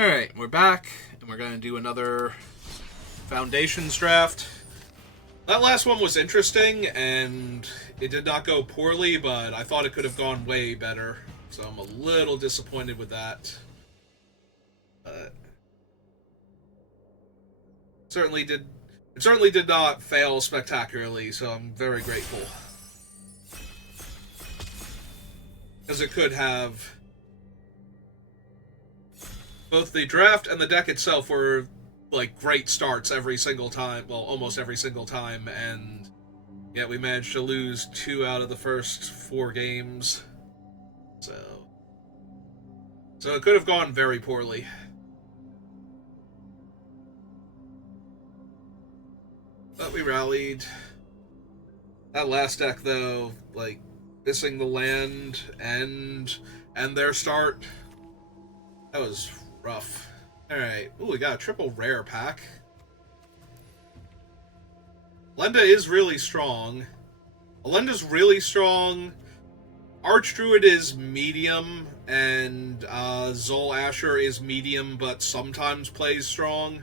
Alright, we're back, and we're going to do another Foundations draft. That last one was interesting, and it did not go poorly, but I thought it could have gone way better, so I'm a little disappointed with that. But it certainly did not fail spectacularly, so I'm very grateful. Because it could have. Both the draft and the deck itself were like great starts every single time, well, almost every single time, and yeah, we managed to lose 2 out of the first 4 games. So it could have gone very poorly. But we rallied. That last deck, though, like, missing the land and their start, that was rough. Alright. Ooh, we got a triple rare pack. Lenda is really strong. Alenda's really strong. Archdruid is medium, and Zol Asher is medium, but sometimes plays strong.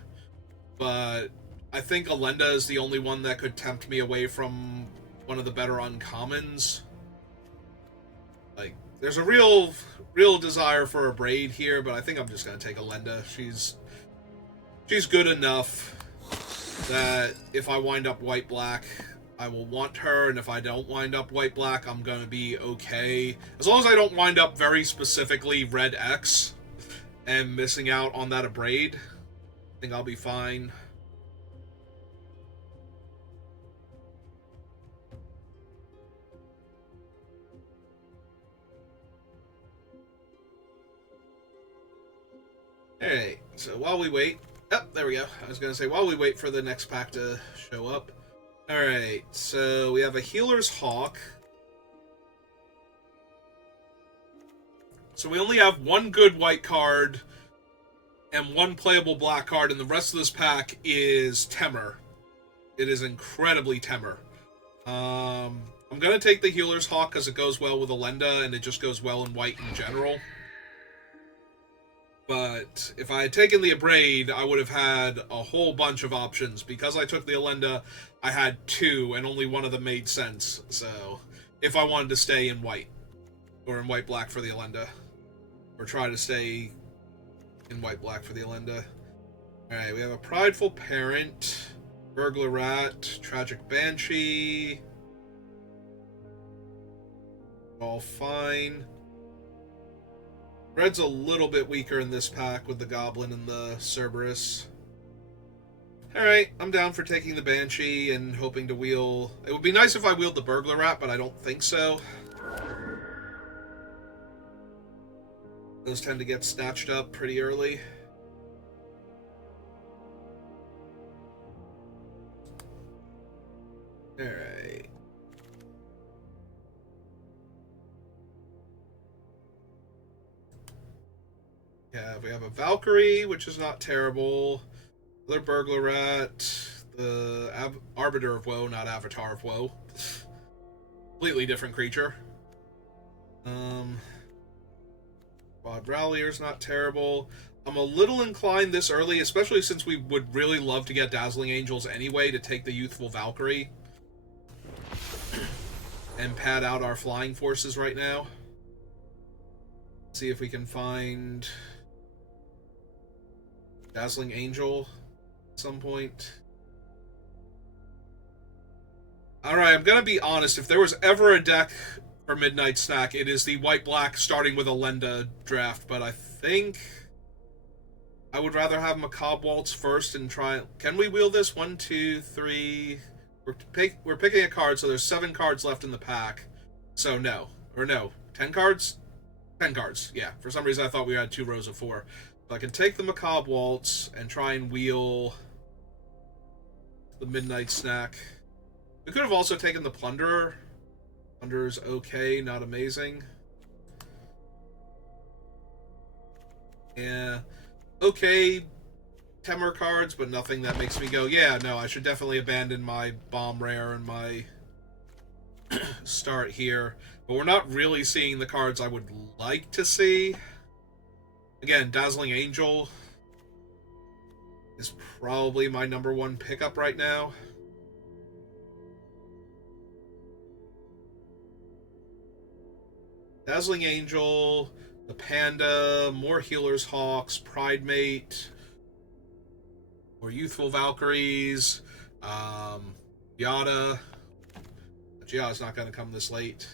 But I think Alenda is the only one that could tempt me away from one of the better uncommons. Like, there's a real desire for a Braid here, but I think I'm just gonna take Alenda. She's good enough that if I wind up white-black, I will want her, and if I don't wind up white-black, I'm gonna be okay. As long as I don't wind up very specifically red X and missing out on that Braid, I think I'll be fine. Alright, so while we wait... Oh, there we go. I was going to say, while we wait for the next pack to show up. Alright, so we have a Healer's Hawk. So we only have 1 good white card and 1 playable black card, and the rest of this pack is Temur. It is incredibly Temur. I'm going to take the Healer's Hawk because it goes well with Alenda, and it just goes well in white in general. But if I had taken the Abrade, I would have had a whole bunch of options. Because I took the Alenda, I had 2, and only one of them made sense. So, if I wanted to stay in white, or in white-black for the Alenda, or try to stay in white-black for the Alenda. Alright, we have a Prideful Parent, Burglar Rat, Tragic Banshee. All fine. Red's a little bit weaker in this pack with the Goblin and the Cerberus. Alright, I'm down for taking the Banshee and hoping to wheel... It would be nice if I wheeled the Burglar Rat, but I don't think so. Those tend to get snatched up pretty early. Alright. We have a Valkyrie, which is not terrible. Another Burglar Rat. The Arbiter of Woe, not Avatar of Woe. Completely different creature. Quad Rallier's not terrible. I'm a little inclined this early, especially since we would really love to get Dazzling Angels anyway, to take the Youthful Valkyrie. And pad out our flying forces right now. See if we can find... Dazzling Angel at some point. Alright, I'm gonna be honest. If there was ever a deck for Midnight Snack, it is the white-black starting with Alenda draft, but I think I would rather have Macabre Waltz first and try... Can we wheel this? 1, 2, 3... We're picking a card, so there's 7 cards left in the pack. So no. Or no. 10 cards? 10 cards, yeah. For some reason I thought we had 2 rows of 4. So I can take the Macabre Waltz and try and wheel the Midnight Snack. We could have also taken the Plunderer. Plunderer's okay, not amazing. Yeah. Okay, Temur cards, but nothing that makes me go, yeah, no, I should definitely abandon my Bomb Rare and my start here. But we're not really seeing the cards I would like to see. Again, Dazzling Angel is probably my number one pickup right now. Dazzling Angel, the Panda, more Healer's Hawks, Pride Mate, more Youthful Valkyries, Yada. But Yada's not going to come this late.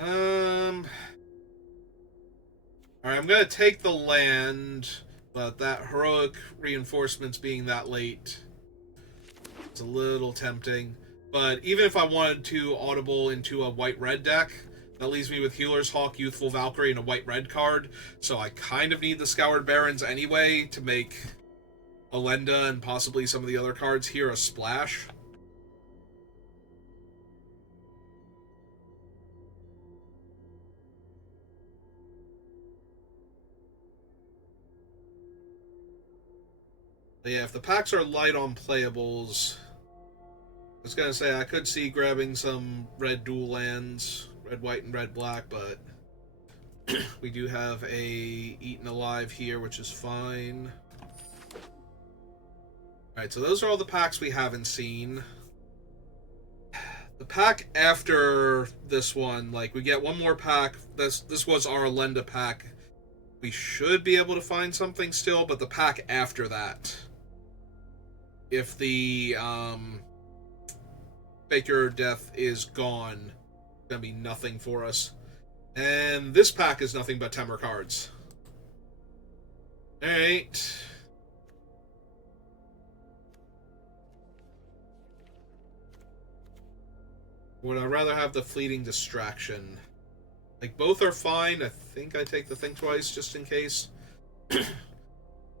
Alright, I'm going to take the land, but that heroic reinforcements being that late, it's a little tempting. But even if I wanted to audible into a white-red deck, that leaves me with Healer's Hawk, Youthful Valkyrie, and a white-red card. So I kind of need the Scoured Barons anyway to make Elenda and possibly some of the other cards here a splash. But yeah, if the packs are light on playables, I was going to say I could see grabbing some red dual lands, red, white, and red, black, but we do have a Eaten Alive here, which is fine. Alright, so those are all the packs we haven't seen. The pack after this one, like, we get one more pack. This was our Elenda pack. We should be able to find something still, but the pack after that, if the Fake Your Death is gone, it's gonna be nothing for us. And this pack is nothing but Temur cards. Alright. Would I rather have the Fleeting Distraction? Like, both are fine. I think I take the Think Twice just in case.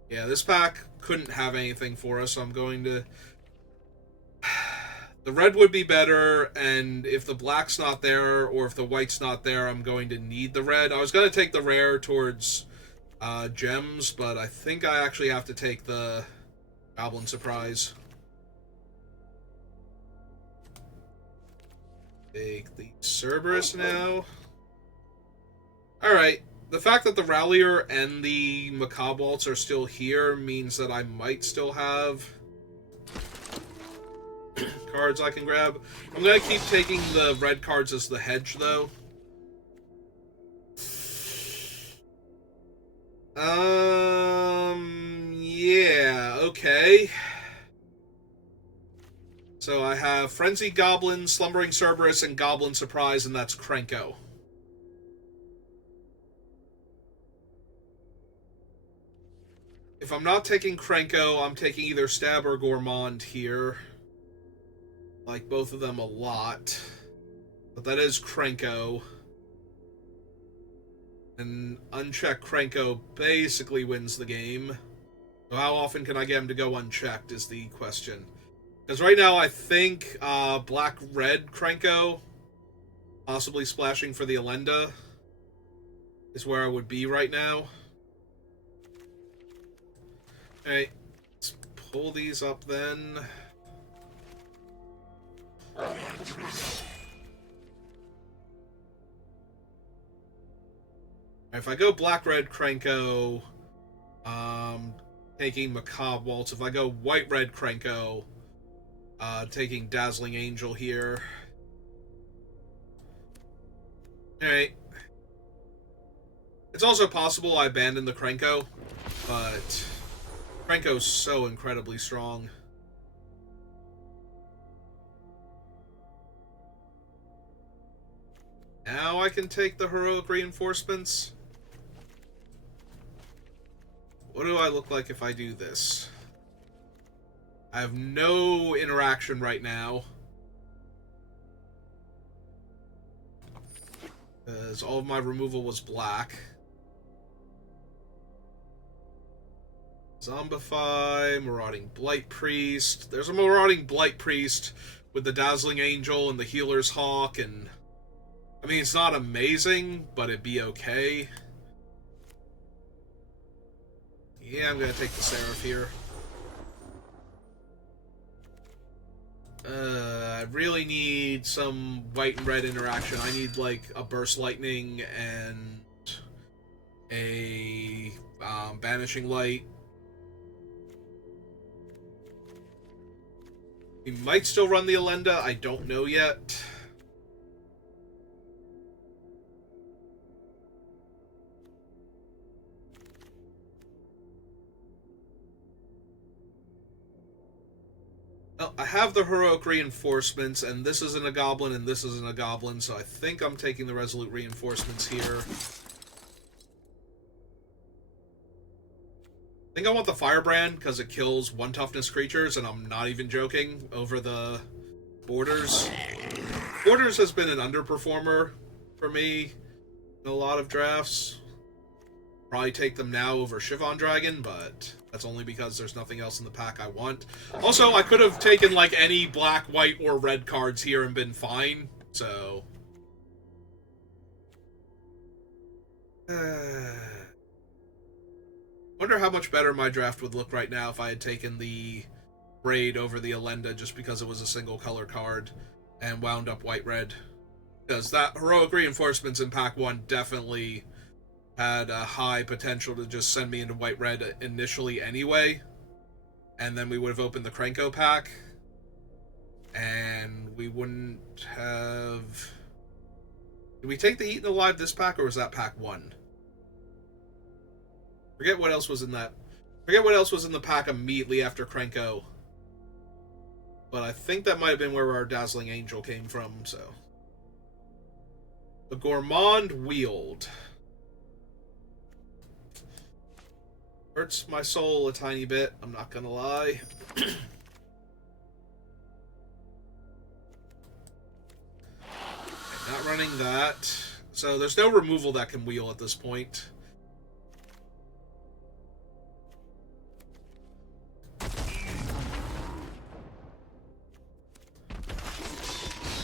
Yeah, this pack couldn't have anything for us, so I'm going to... The red would be better, and if the black's not there, or if the white's not there, I'm going to need the red. I was going to take the rare towards gems, but I think I actually have to take the Goblin Surprise. Take the Cerberus now. Alright, the fact that the Rallier and the Macabre Waltz are still here means that I might still have cards I can grab. I'm going to keep taking the red cards as the hedge, though. Yeah, okay. So I have Frenzied Goblin, Slumbering Cerberus, and Goblin Surprise, and that's Krenko. If I'm not taking Krenko, I'm taking either Stab or Gourmand here. Like both of them a lot. But that is Krenko. And unchecked Krenko basically wins the game. So how often can I get him to go unchecked is the question. Because right now I think black-red Krenko, possibly splashing for the Elenda, is where I would be right now. Alright, let's pull these up then. If I go black-red Krenko, taking Macabre Waltz. If I go white-red Krenko, taking Dazzling Angel here. Alright. It's also possible I abandon the Krenko, but Krenko's so incredibly strong. Now I can take the Heroic Reinforcements. What do I look like if I do this? I have no interaction right now, because all of my removal was black. Zombify, Marauding Blight Priest. There's a Marauding Blight Priest with the Dazzling Angel and the Healer's Hawk, and I mean, it's not amazing, but it'd be okay. Yeah, I'm gonna take the Seraph here. I really need some white and red interaction. I need, like, a Burst Lightning and a Banishing Light. We might still run the Elenda, I don't know yet. Well, I have the Heroic Reinforcements, and this isn't a Goblin, and this isn't a Goblin, so I think I'm taking the Resolute Reinforcements here. I think I want the Firebrand, because it kills 1 toughness creatures, and I'm not even joking, over the Borders. Borders has been an underperformer for me in a lot of drafts. Probably take them now over Chiffon Dragon, but that's only because there's nothing else in the pack I want. Also, I could have taken, like, any black, white, or red cards here and been fine, so... Wonder how much better my draft would look right now if I had taken the Braid over the Elenda just because it was a single color card and wound up white-red. Because that Heroic Reinforcements in pack 1 definitely had a high potential to just send me into white-red initially anyway. And then we would have opened the Krenko pack. And we wouldn't have... Did we take the Eaten Alive this pack, or was that pack 1? Forget what else was in that. Forget what else was in the pack immediately after Krenko. But I think that might have been where our Dazzling Angel came from, so... The Gourmand Wield. Hurts my soul a tiny bit, I'm not gonna lie. Not running that. So there's no removal that can wheel at this point.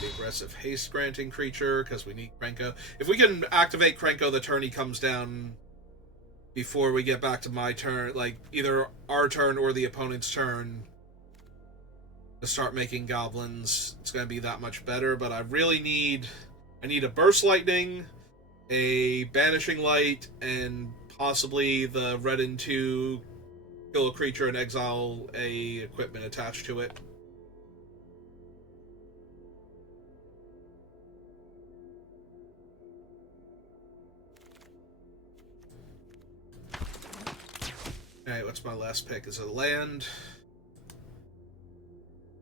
The aggressive haste granting creature, because we need Krenko. If we can activate Krenko the turn he comes down before we get back to my turn, like either our turn or the opponent's turn, to start making goblins, it's going to be that much better. But I really need... I need a Burst Lightning, a Banishing Light, and possibly the Redden 2 kill a creature and exile a equipment attached to it. Alright, what's my last pick? Is it a land?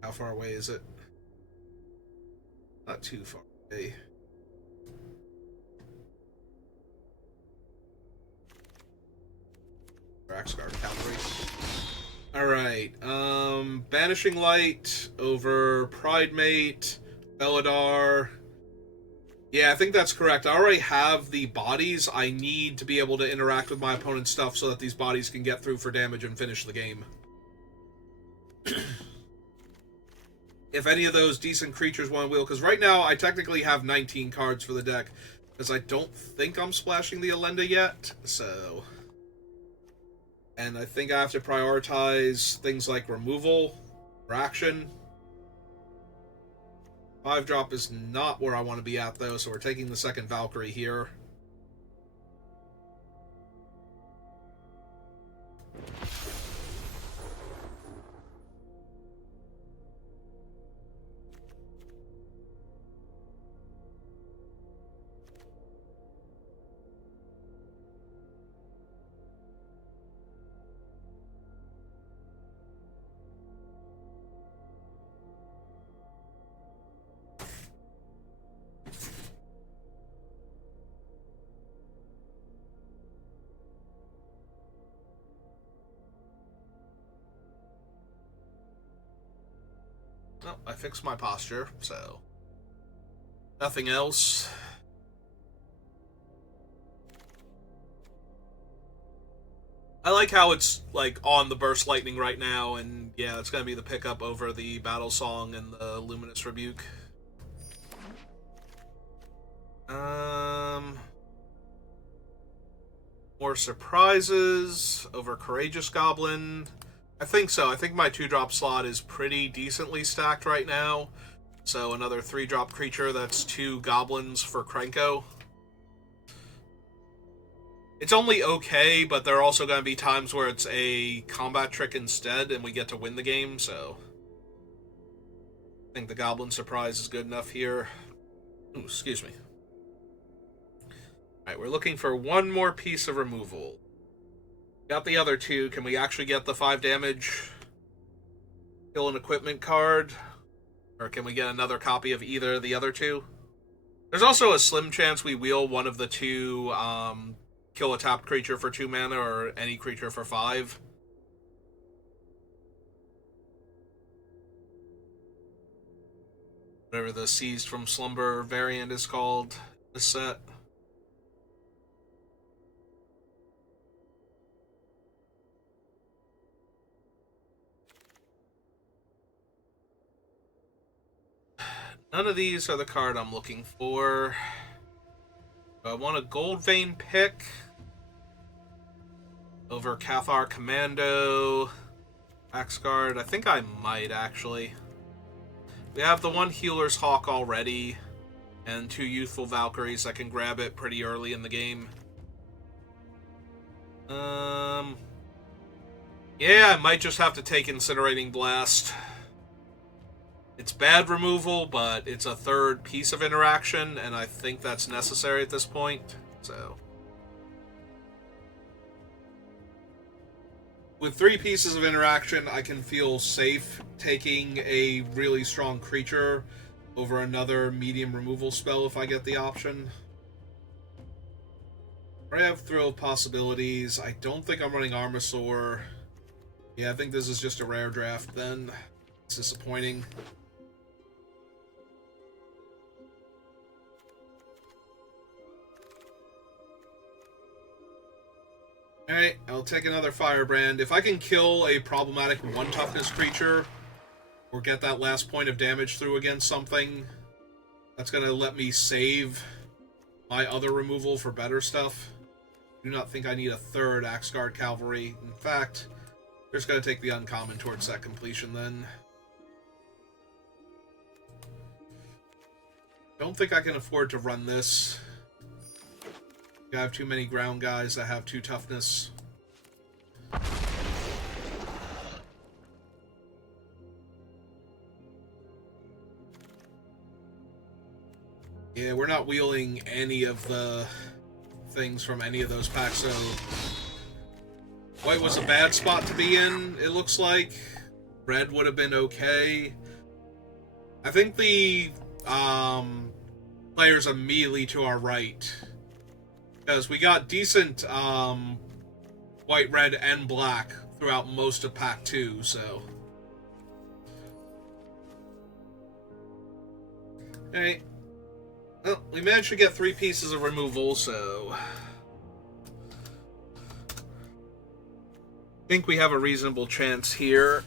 How far away is it? Not too far away. Raxguard Cavalry. Alright, Banishing Light over Pridemate, Belladar. Yeah, I think that's correct. I already have the bodies. I need to be able to interact with my opponent's stuff so that these bodies can get through for damage and finish the game. If any of those decent creatures want to wheel, because right now I technically have 19 cards for the deck, because I don't think I'm splashing the Elenda yet, so... And I think I have to prioritize things like removal or action. 5-drop is not where I want to be at, though, so we're taking the second Valkyrie here. Well, I fixed my posture, so... Nothing else. I like how it's, like, on the Burst Lightning right now, and yeah, it's gonna be the pickup over the Battle Song and the Luminous Rebuke. More surprises over Courageous Goblin. I think so. I think my 2-drop slot is pretty decently stacked right now. So another 3-drop creature, that's 2 goblins for Krenko. It's only okay, but there are also going to be times where it's a combat trick instead, and we get to win the game, so... I think the Goblin Surprise is good enough here. Ooh, excuse me. Alright, we're looking for one more piece of removal. Got the other two. Can we actually get the 5 damage? Kill an equipment card? Or can we get another copy of either of the other two? There's also a slim chance we wheel one of the two, kill a tapped creature for 2 mana, or any creature for 5. Whatever the Seized from Slumber variant is called, this set. None of these are the card I'm looking for. I want a Gold Vein pick over Cathar Commando. Axguard. I think I might, actually. We have the one Healer's Hawk already, and 2 Youthful Valkyries. I can grab it pretty early in the game. Yeah, I might just have to take Incinerating Blast. It's bad removal, but it's a third piece of interaction, and I think that's necessary at this point, so... With 3 pieces of interaction, I can feel safe taking a really strong creature over another medium removal spell if I get the option. I have Thrill of Possibilities. I don't think I'm running Armasaur. Yeah, I think this is just a rare draft then. It's disappointing. Alright, I'll take another Firebrand. If I can kill a problematic 1 toughness creature, or get that last point of damage through against something, that's going to let me save my other removal for better stuff. I do not think I need a third Axguard Cavalry. In fact, we're just going to take the uncommon towards that completion then. Don't think I can afford to run this. I have too many ground guys that have 2 toughness. Yeah, we're not wheeling any of the things from any of those packs, so... White was a bad spot to be in, it looks like. Red would have been okay. I think the players immediately to our right... Because we got decent white, red, and black throughout most of Pack 2, so... Alright. Well, we managed to get 3 pieces of removal, so... I think we have a reasonable chance here.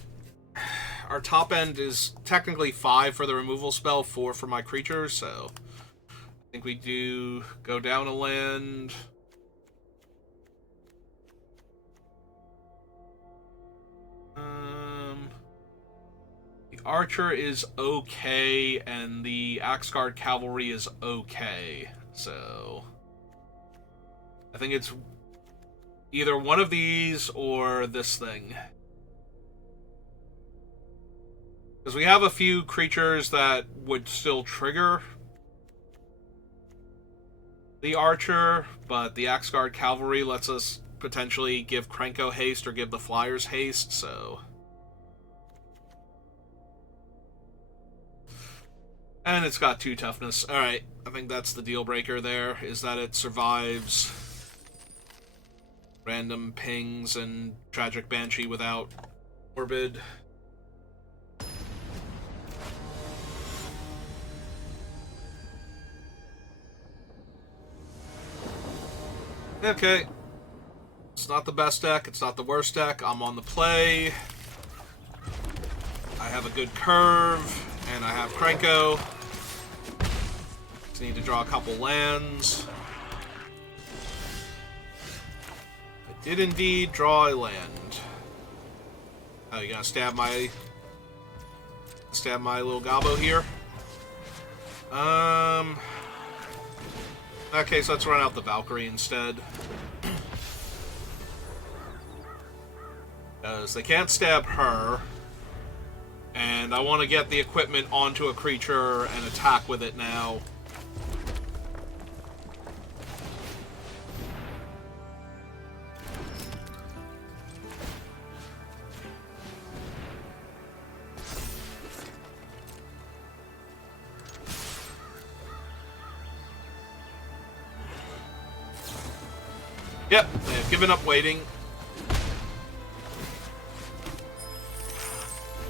Our top end is technically 5 for the removal spell, 4 for my creatures, so... I think we do go down a land. The Archer is okay, and the Axguard Cavalry is okay. So I think it's either one of these or this thing. Because we have a few creatures that would still trigger the Archer, but the Axguard Cavalry lets us potentially give Krenko haste or give the Flyers haste, so... And it's got 2 toughness. Alright, I think that's the deal breaker there, is that it survives random pings and Tragic Banshee without Morbid. Okay. It's not the best deck, it's not the worst deck. I'm on the play. I have a good curve, and I have Krenko. Just need to draw a couple lands. I did indeed draw a land. Oh, you gonna stab my little gobbo here? In that case, let's run out the Valkyrie instead. Because they can't stab her. And I want to get the equipment onto a creature and attack with it now. Yep, they've given up waiting.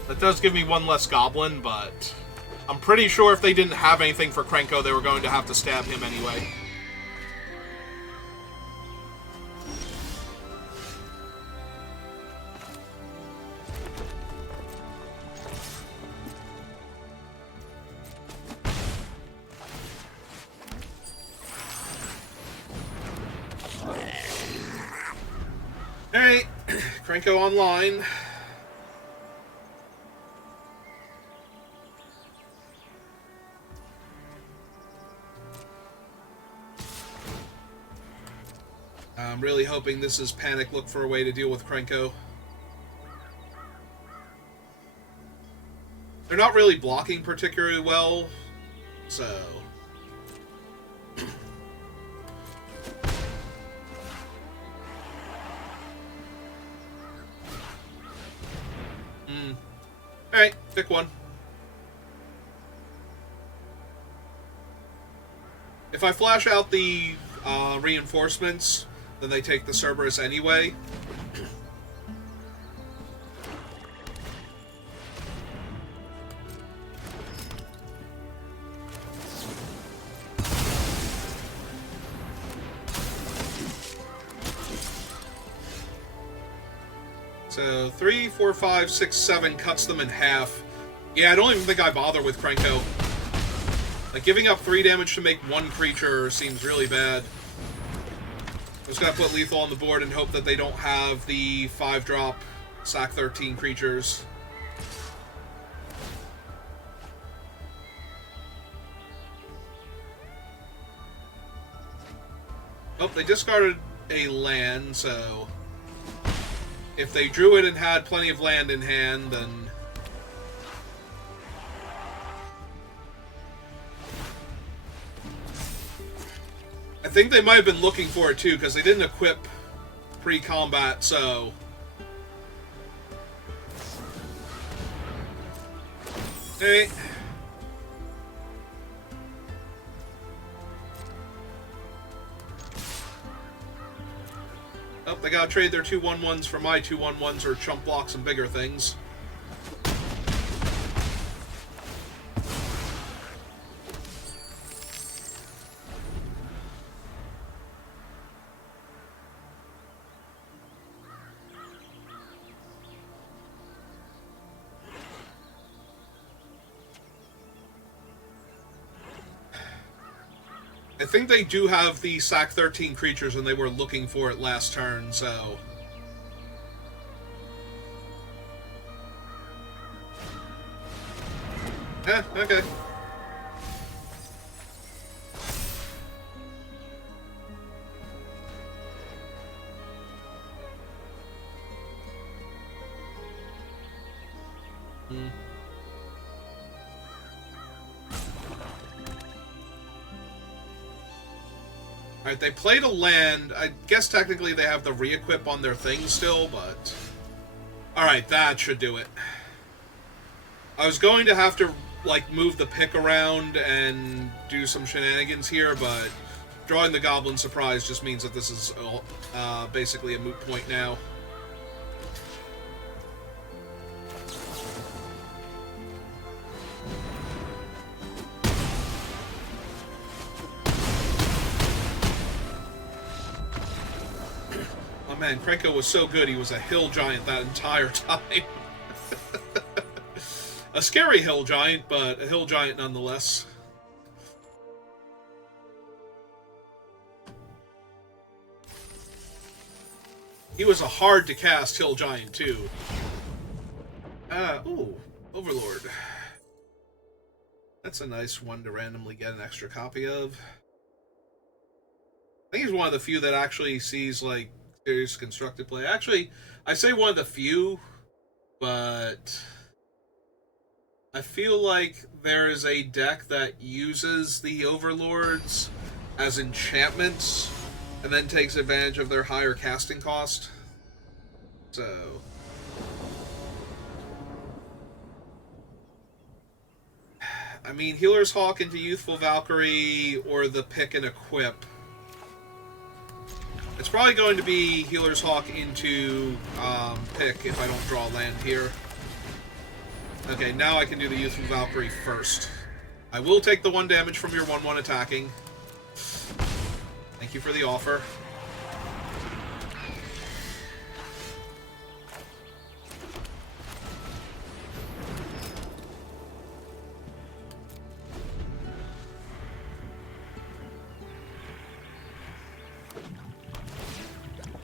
That does give me one less goblin, but I'm pretty sure if they didn't have anything for Krenko, they were going to have to stab him anyway. Alright, Krenko online. I'm really hoping this is Panic look for a way to deal with Krenko. They're not really blocking particularly well, so... Alright, pick one. If I flash out the reinforcements, then they take the Cerberus anyway. So 3, 4, 5, 6, 7 cuts them in half. Yeah, I don't even think I bother with Krenko. Like, giving up 3 damage to make 1 creature seems really bad. Just gotta put lethal on the board and hope that they don't have the 5-drop sack 13 creatures. Oh, they discarded a land, so... if they drew it and had plenty of land in hand, then... I think they might have been looking for it too, because they didn't equip pre-combat, so... Hey. Oh, they gotta trade their 2/1/1s for my 2/1/1s or chump blocks and bigger things. I think they do have the sack 13 creatures and they were looking for it last turn, so... Eh, okay. Alright, they played a land. I guess technically they have the re-equip on their thing still, but... Alright, that should do it. I was going to have to, like, move the pick around and do some shenanigans here, but drawing the Goblin Surprise just means that this is basically a moot point now. Man, Krenko was so good, he was a hill giant that entire time. A scary hill giant, but a hill giant nonetheless. He was a hard-to-cast hill giant, too. Ooh, Overlord. That's a nice one to randomly get an extra copy of. I think he's one of the few that actually sees, like, Serious constructed play. Actually, I say one of the few, but I feel like there is a deck that uses the Overlords as enchantments and then takes advantage of their higher casting cost. So I mean, Healer's Hawk into Youthful Valkyrie or the pick and equip. It's probably going to be Healer's Hawk into pick if I don't draw land here. Okay, now I can do the Youthful Valkyrie first. I will take the 1 damage from your 1/1 attacking. Thank you for the offer.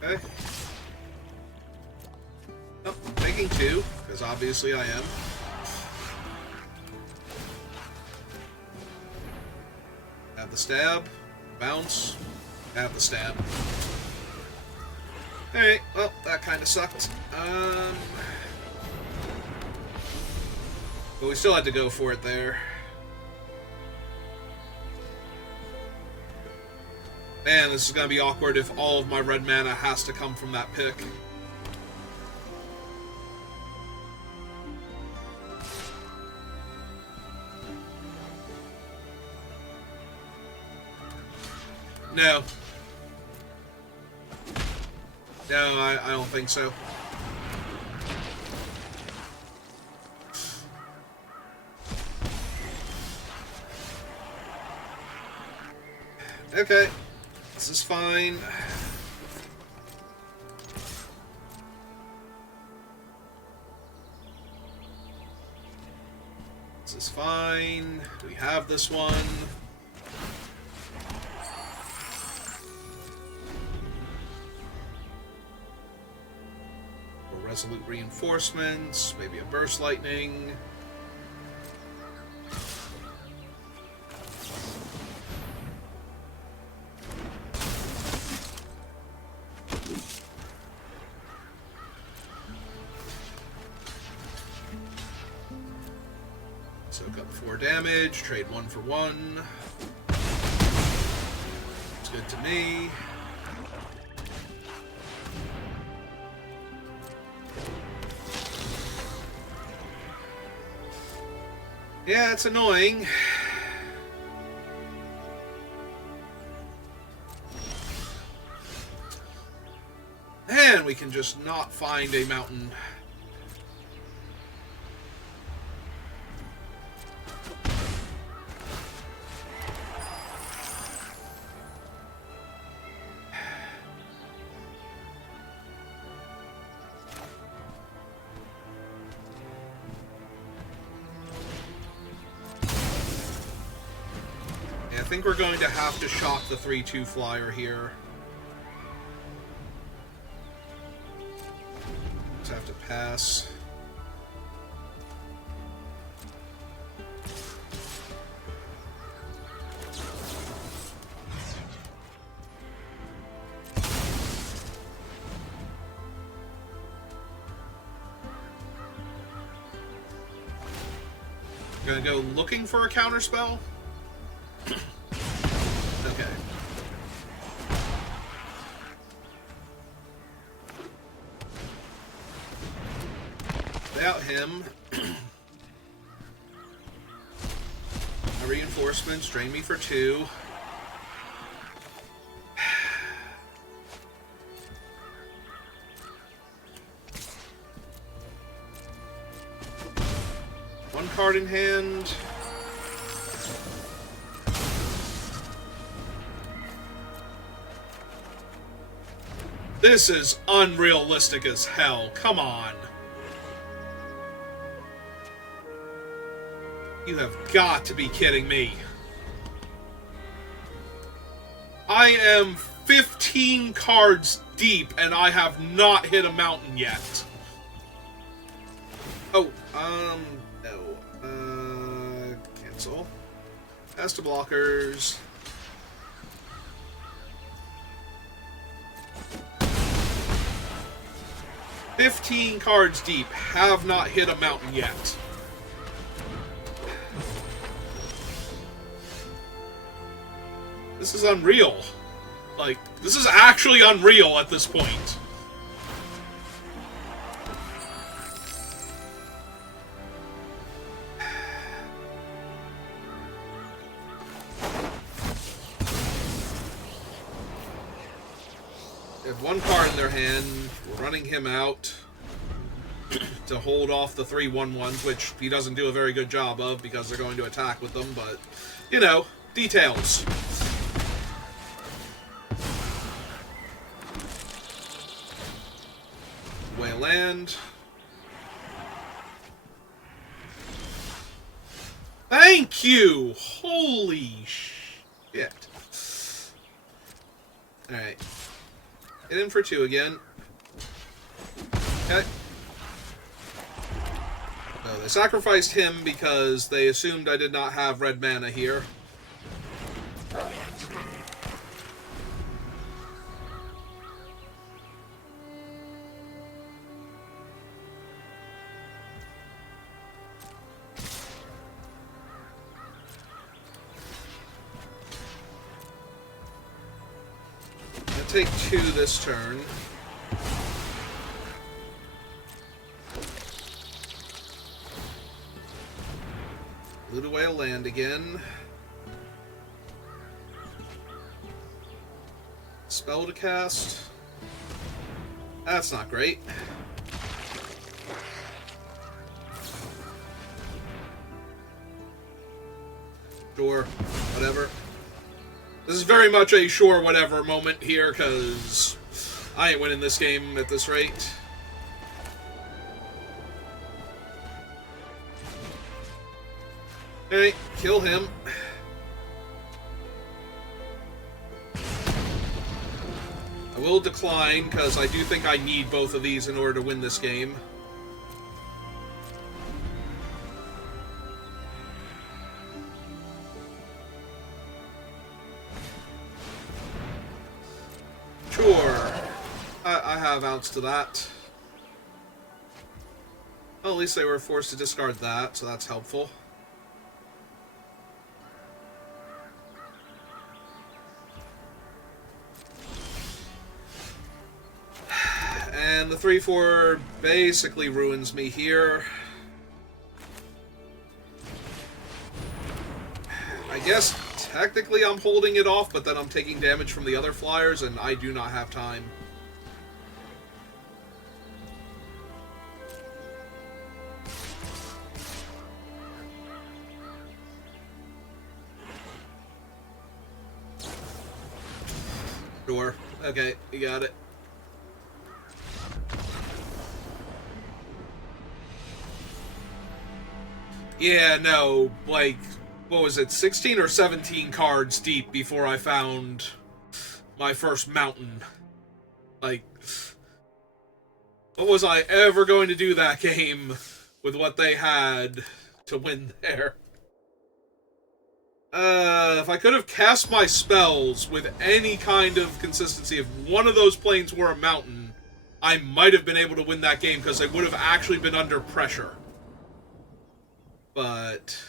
Okay. Oh, I'm taking 2, because obviously I am. Add the stab. Bounce. Add the stab. Alright, well, that kind of sucked. But we still had to go for it there. Man, this is going to be awkward if all of my red mana has to come from that pick. No. No, I don't think so. Okay. This is fine. This is fine. We have this one. Resolute Reinforcements, maybe a Burst Lightning. Soak up 4 damage, trade 1 for 1. It's good to me. Yeah, it's annoying. And we can just not find a mountain. I think we're going to have to shock the 3/2 flyer here. Just have to pass. Gonna go looking for a counterspell. Okay. Without him, my reinforcements drain me for 2. One card in hand. This is unrealistic as hell. Come on. You have got to be kidding me. I am 15 cards deep and I have not hit a mountain yet. Oh, no. Cancel. Pass to blockers. 15 cards deep, have not hit a mountain yet. This is unreal. Like, this is actually unreal at this point. They have one card in their hand. We're running him out to hold off the 3/1/1s, which he doesn't do a very good job of because they're going to attack with them, but, you know, details. Whale land. Thank you! Holy shit. Alright. Get in for 2 again. Okay. No, they sacrificed him because they assumed I did not have red mana here. Take 2 this turn. Loot away a land again. Spell to cast. That's not great. Sure, whatever. This is very much a sure whatever moment here, because I ain't winning this game at this rate. Okay, kill him. I will decline, because I do think I need both of these in order to win this game. Sure. I have outs to that. Well, at least they were forced to discard that, so that's helpful. And the 3/4 basically ruins me here. I guess technically I'm holding it off, but then I'm taking damage from the other flyers, and I do not have time. Sure. Okay, you got it. Yeah, no, like, what was it, 16 or 17 cards deep before I found my first mountain. Like, what was I ever going to do that game with what they had to win there? If I could have cast my spells with any kind of consistency, if one of those planes were a mountain, I might have been able to win that game because I would have actually been under pressure. But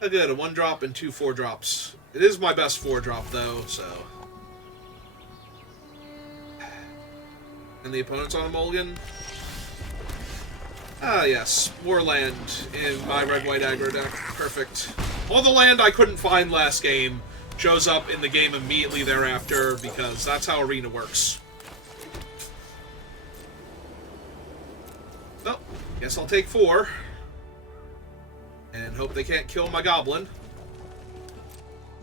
I did a 1-drop and 2 4-drops. It is my best 4-drop though, so. And the opponent's on a mulligan. Ah, yes, more land in my red-white aggro deck. Perfect. All the land I couldn't find last game shows up in the game immediately thereafter because that's how Arena works. Well, guess I'll take 4. And hope they can't kill my goblin.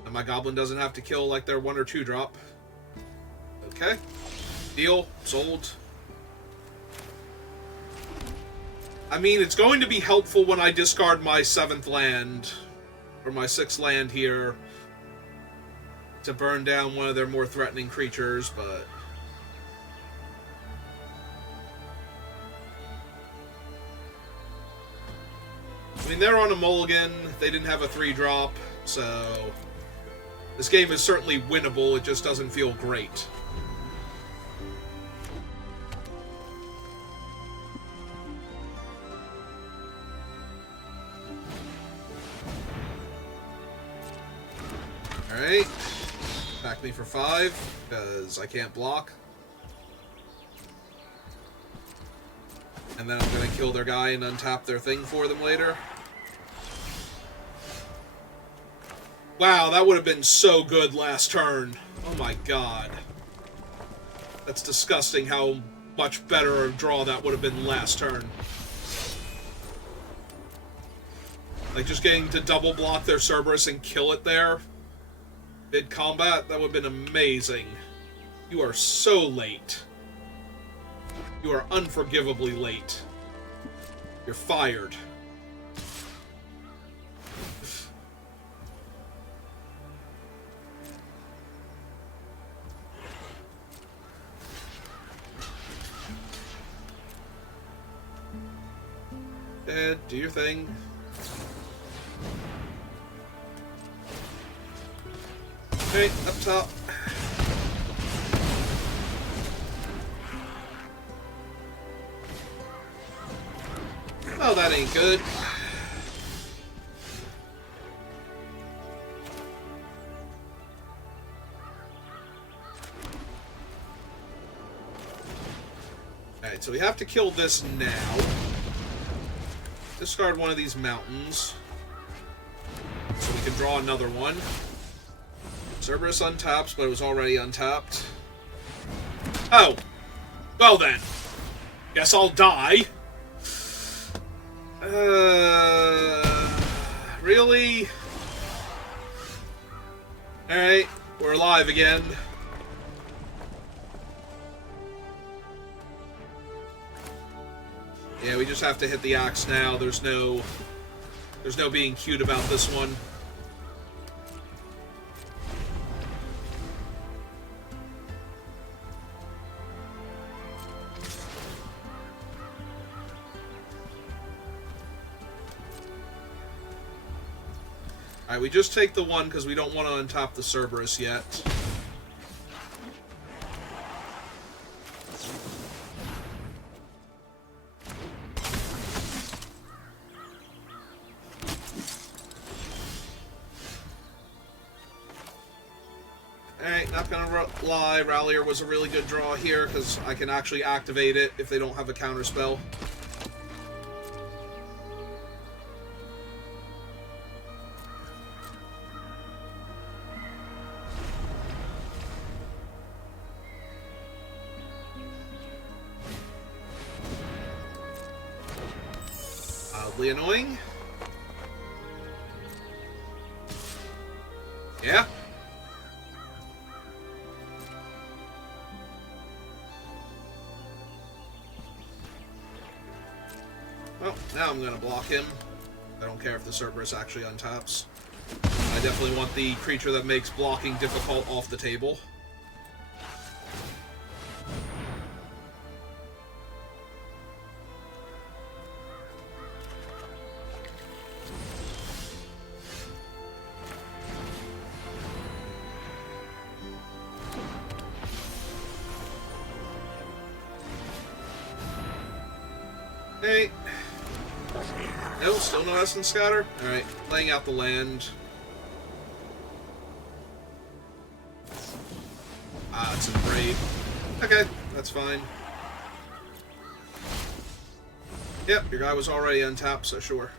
And my goblin doesn't have to kill like their 1 or 2 drop. Okay. Deal. Sold. I mean, it's going to be helpful when I discard my 7th land, or my 6th land here, to burn down one of their more threatening creatures, but I mean, they're on a mulligan, they didn't have a 3-drop, so this game is certainly winnable, it just doesn't feel great. Alright. Attack me for 5, because I can't block. And then I'm going to kill their guy and untap their thing for them later. Wow, that would have been so good last turn. Oh my god. That's disgusting how much better a draw that would have been last turn. Like, just getting to double block their Cerberus and kill it there mid-combat, that would have been amazing. You are so late. You are unforgivably late. You're fired. Dad, do your thing. Okay, up top. Oh, that ain't good. Alright, so we have to kill this now. Discard one of these mountains. So we can draw another one. Cerberus untaps, but it was already untapped. Oh! Well then. Guess I'll die. Really? Alright, we're alive again. Yeah, we just have to hit the axe now. There's no being cute about this one. Alright, we just take the one because we don't want to untop the Cerberus yet. Alright, not gonna lie, Rallier was a really good draw here because I can actually activate it if they don't have a counterspell. Oddly annoying. Yeah. Well, now I'm going to block him. I don't care if the Cerberus actually untaps. I definitely want the creature that makes blocking difficult off the table. Hey. No, still no Essence Scatter? Alright, laying out the land. Ah, it's in Brave. Okay, that's fine. Yep, your guy was already untapped, so sure.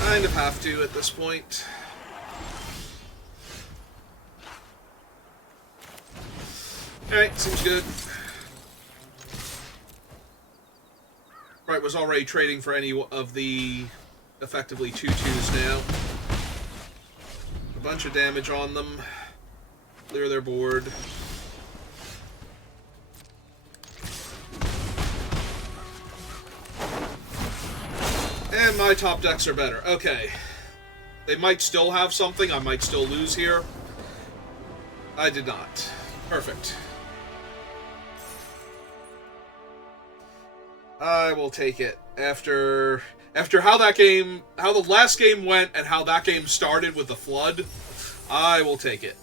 Kind of have to at this point. Alright, seems good. Right, was already trading for any of the effectively 2/2s now. A bunch of damage on them. Clear their board. And my top decks are better. Okay. They might still have something. I might still lose here. I did not. Perfect. I will take it. After how the last game went and how that game started with the flood, I will take it.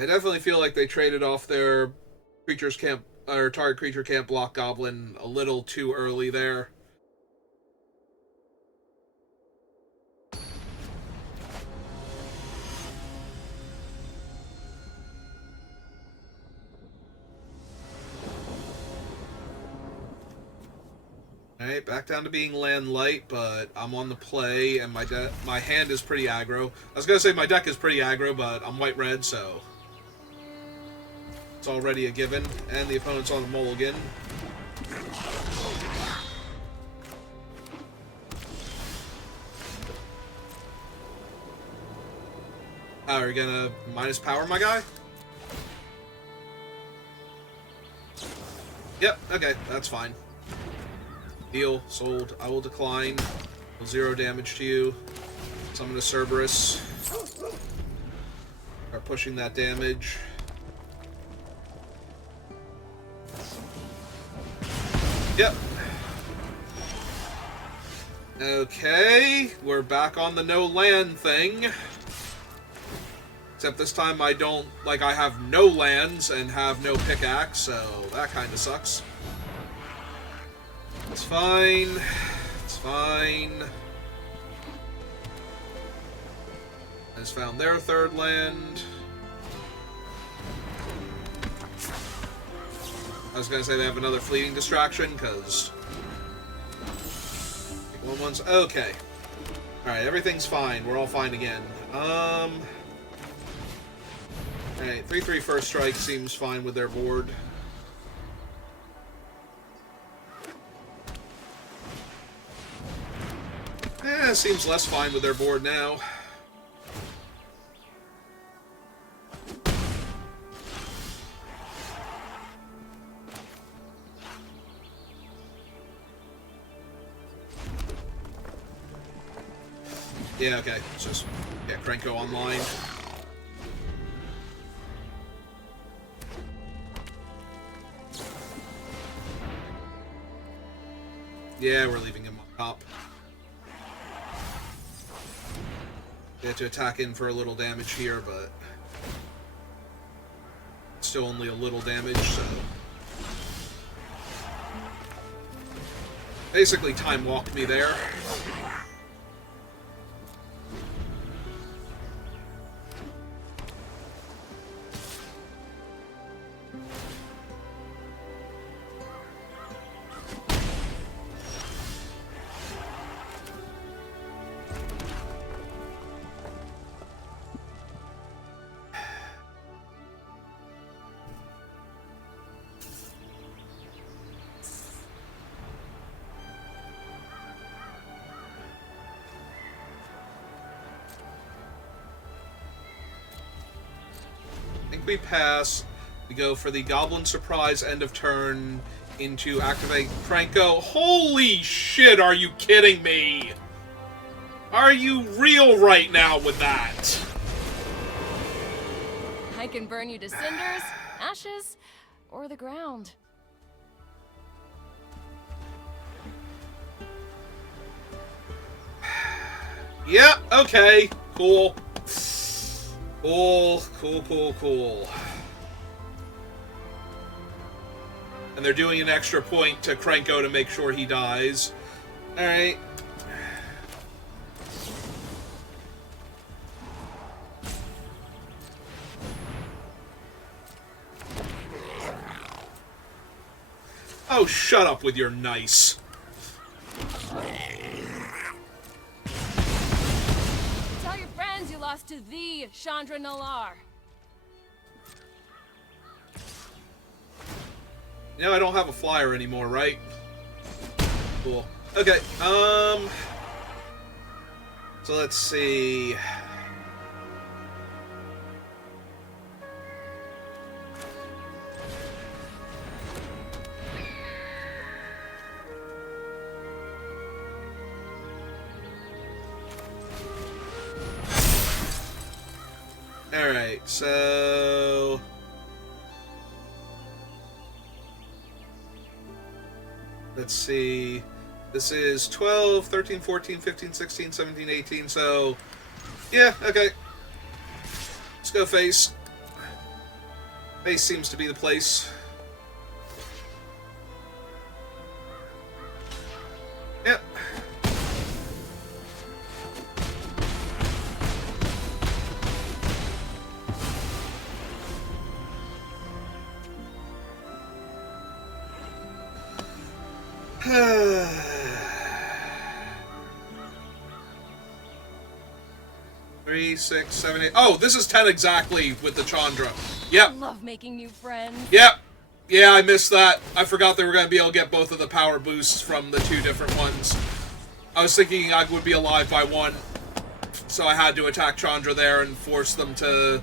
I definitely feel like they traded off their creatures can't or target creature can't block goblin a little too early there. Alright, back down to being land light, but I'm on the play, and my hand is pretty aggro. I was gonna say my deck is pretty aggro, but I'm white-red, so it's already a given. And the opponent's on a mulligan. Oh, are you gonna minus power my guy? Yep, okay, that's fine. Deal, sold. I will decline. 0 damage to you. Summon a Cerberus. Start pushing that damage. Yep. Okay, we're back on the no land thing. Except this time I don't, like, I have no lands and have no pickaxe, so that kind of sucks. It's fine. It's fine. I just found their third land. I was gonna say they have another fleeting distraction, because... Once. Okay. Alright, everything's fine. We're all fine again. Alright, 3/3 first strike seems fine with their board. Seems less fine with their board now. Yeah, okay. It's just, yeah, Krenko online. Yeah, we're leaving him on top. They have to attack in for a little damage here, but still only a little damage, so... Basically time walked me there. We pass. We go for the Goblin Surprise end of turn into activate Krenko. Holy shit, are you kidding me? Are you real right now with that? I can burn you to cinders, ashes, or the ground. Yeah, okay, cool. Cool. And they're doing an extra point to Krenko to make sure he dies. Alright. Oh, shut up with your nice. To thee, Chandra Nalar. You know, I don't have a flyer anymore, right? Cool. Okay, so let's see. Alright, so... Let's see. This is 12, 13, 14, 15, 16, 17, 18, so... Yeah, okay. Let's go face. Base seems to be the place. Yep. Three, 6, 7, 8. Oh, this is 10 exactly with the Chandra. Yep. I love making new friends. Yep. Yeah, I missed that. I forgot they were going to be able to get both of the power boosts from the 2 different ones. I was thinking I would be alive by 1, so I had to attack Chandra there and force them to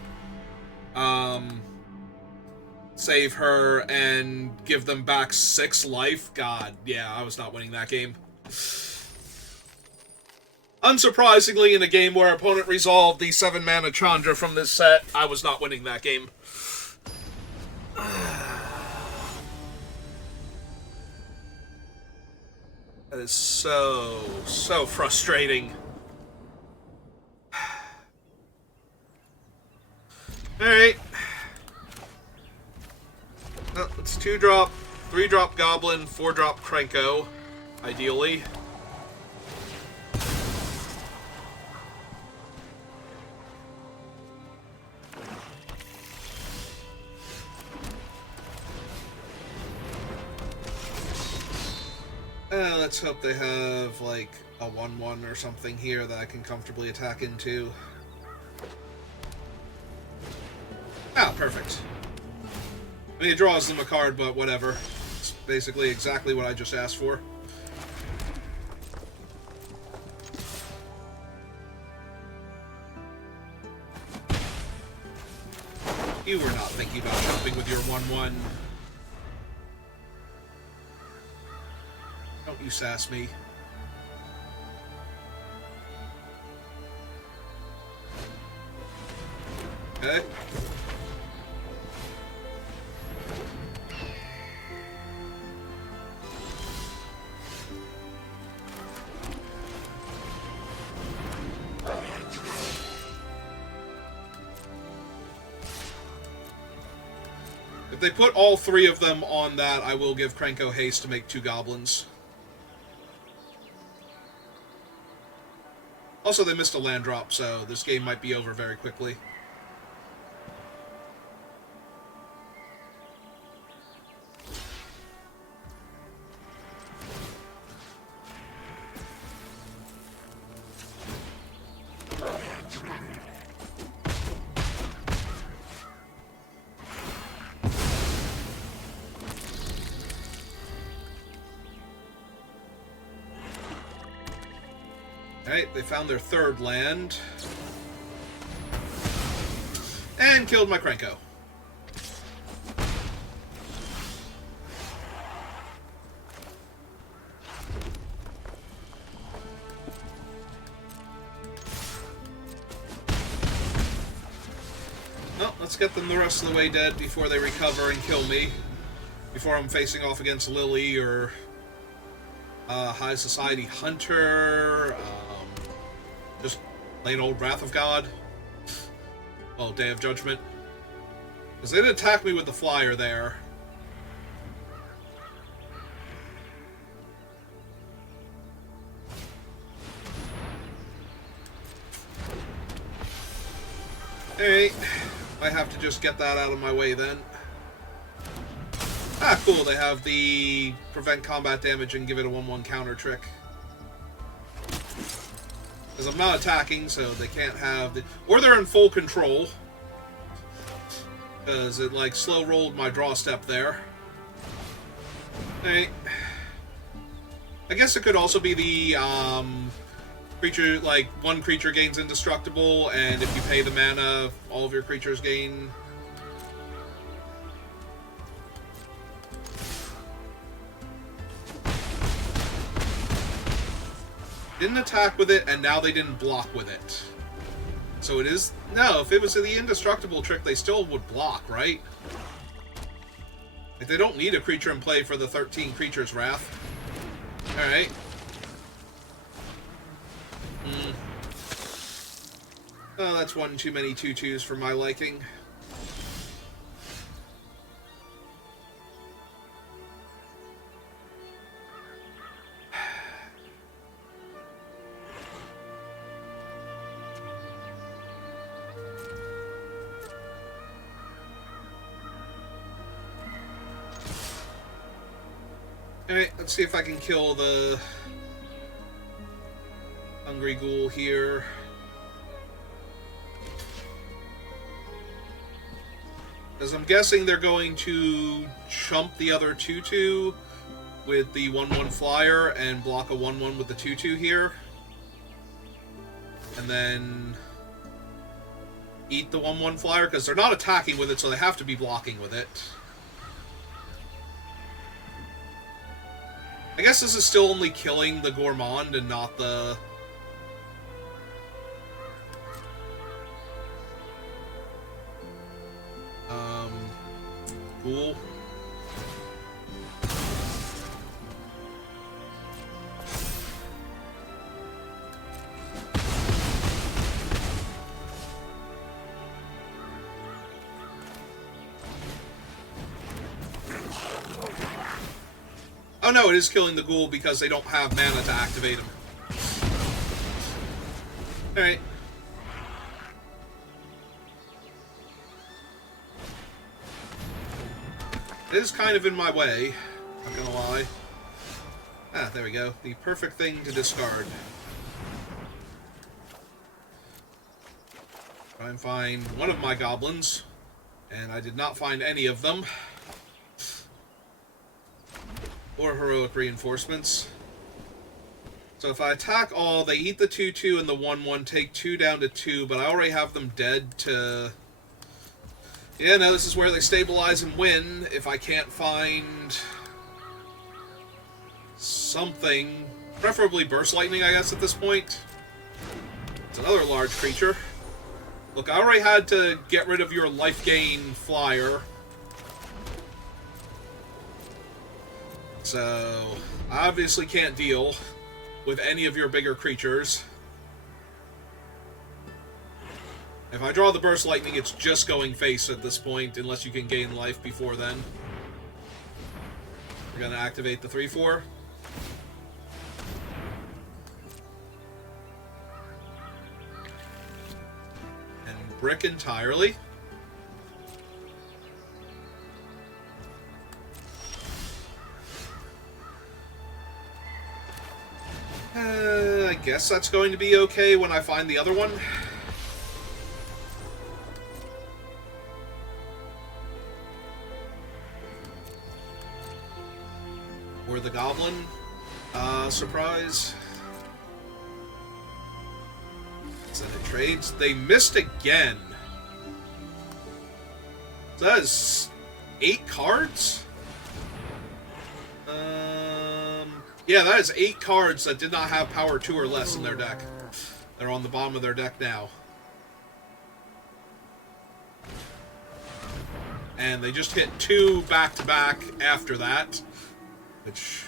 save her and give them back 6 life. God, yeah, I was not winning that game. Unsurprisingly, in a game where opponent resolved the 7-mana Chandra from this set, I was not winning that game. That is so frustrating. Alright. Well, it's 2-drop, 3-drop Goblin, 4-drop Krenko, ideally. Let's hope they have, like, a 1-1 or something here that I can comfortably attack into. Ah, perfect. I mean, it draws them a card, but whatever. It's basically exactly what I just asked for. You were not thinking about jumping with your 1-1. Don't you sass me. Okay. If they put all 3 of them on that, I will give Krenko haste to make 2 goblins. Also, they missed a land drop, so this game might be over very quickly. Alright, they found their 3rd land. And killed my Krenko. Well, let's get them the rest of the way dead before they recover and kill me. Before I'm facing off against Lily or High Society Hunter, just plain old Wrath of God. Well, Day of Judgment. Because they did attack me with the flyer there. Alright, I have to just get that out of my way then. Ah, cool, they have the prevent combat damage and give it a 1/1 counter trick. Because I'm not attacking, so they can't have the... Or they're in full control. Because it, like, slow rolled my draw step there. Alright. I guess it could also be the, creature, like, 1 creature gains indestructible, and if you pay the mana, all of your creatures gain... Didn't attack with it, and now they didn't block with it. So it is... No, if it was the indestructible trick, they still would block, right? If they don't need a creature in play for the 13 creatures wrath. Alright. Oh, that's 1 too many 2/2s for my liking. Alright, let's see if I can kill the hungry ghoul here. Because I'm guessing they're going to chump the other 2/2 with the 1/1 flyer and block a 1/1 with the 2/2 here. And then eat the 1/1 flyer, because they're not attacking with it, so they have to be blocking with it. I guess this is still only killing the Gourmand and not the... Ghoul. Oh no, it is killing the ghoul because they don't have mana to activate him. Alright. It is kind of in my way, not gonna lie. Ah, there we go. The perfect thing to discard. Try and find one of my goblins, and I did not find any of them. Or heroic reinforcements. So if I attack all, they eat the 2/2 and the 1/1, take 2 down to 2, but I already have them dead to... Yeah, no, this is where they stabilize and win if I can't find something. Preferably Burst Lightning, I guess, at this point. It's another large creature. Look, I already had to get rid of your life gain flyer. So, I obviously can't deal with any of your bigger creatures. If I draw the Burst Lightning, it's just going face at this point, unless you can gain life before then. We're going to activate the 3/4. And brick entirely. I guess that's going to be okay when I find the other one. Or the goblin. Surprise. Send it trades. They missed again. So that is 8 cards? Yeah, that is 8 cards that did not have power 2 or less in their deck. They're on the bottom of their deck now. And they just hit 2 back-to-back after that, which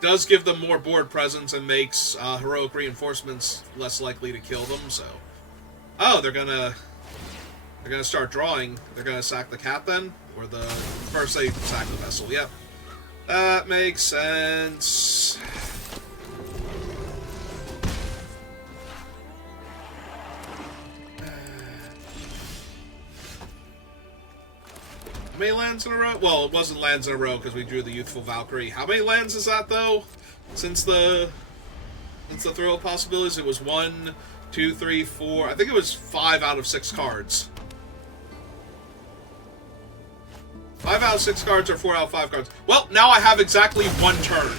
does give them more board presence and makes heroic reinforcements less likely to kill them, so... Oh, they're gonna start drawing. They're gonna sack the cat then? Or the... First they sack the vessel, yep. That makes sense. How many lands in a row? Well, it wasn't lands in a row because we drew the Youthful Valkyrie. How many lands is that, though? Since the throw of possibilities, it was 1, 2, 3, 4... I think it was 5 out of 6 cards. 5 out of 6 cards or 4 out of 5 cards. Well, now I have exactly 1 turn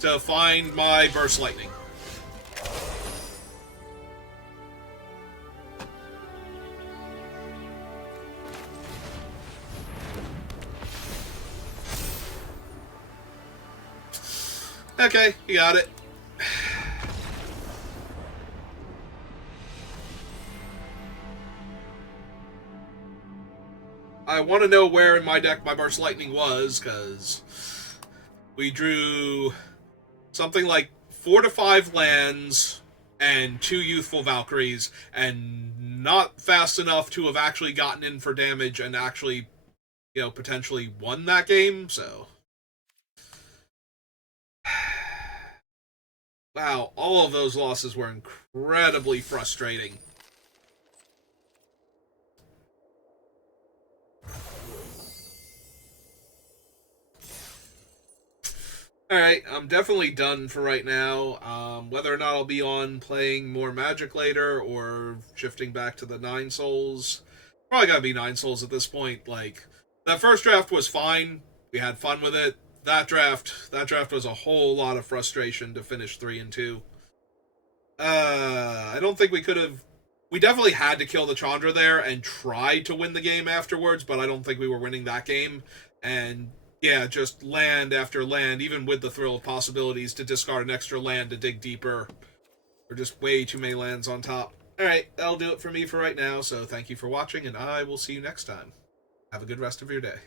to find my Burst Lightning. Okay, you got it. I want to know where in my deck my Burst Lightning was, because we drew something like 4 to 5 lands and 2 Youthful Valkyries, and not fast enough to have actually gotten in for damage and actually, you know, potentially won that game, so... Wow, all of those losses were incredibly frustrating. Alright, I'm definitely done for right now. Whether or not I'll be on playing more Magic later or shifting back to the Nine Souls, probably gotta be Nine Souls at this point. Like, that first draft was fine. We had fun with it. That draft was a whole lot of frustration to finish 3 and 2. I don't think we could have. We definitely had to kill the Chandra there and try to win the game afterwards, but I don't think we were winning that game. And yeah, just land after land, even with the thrill of possibilities to discard an extra land to dig deeper, or just way too many lands on top. Alright, that'll do it for me for right now, so thank you for watching, and I will see you next time. Have a good rest of your day.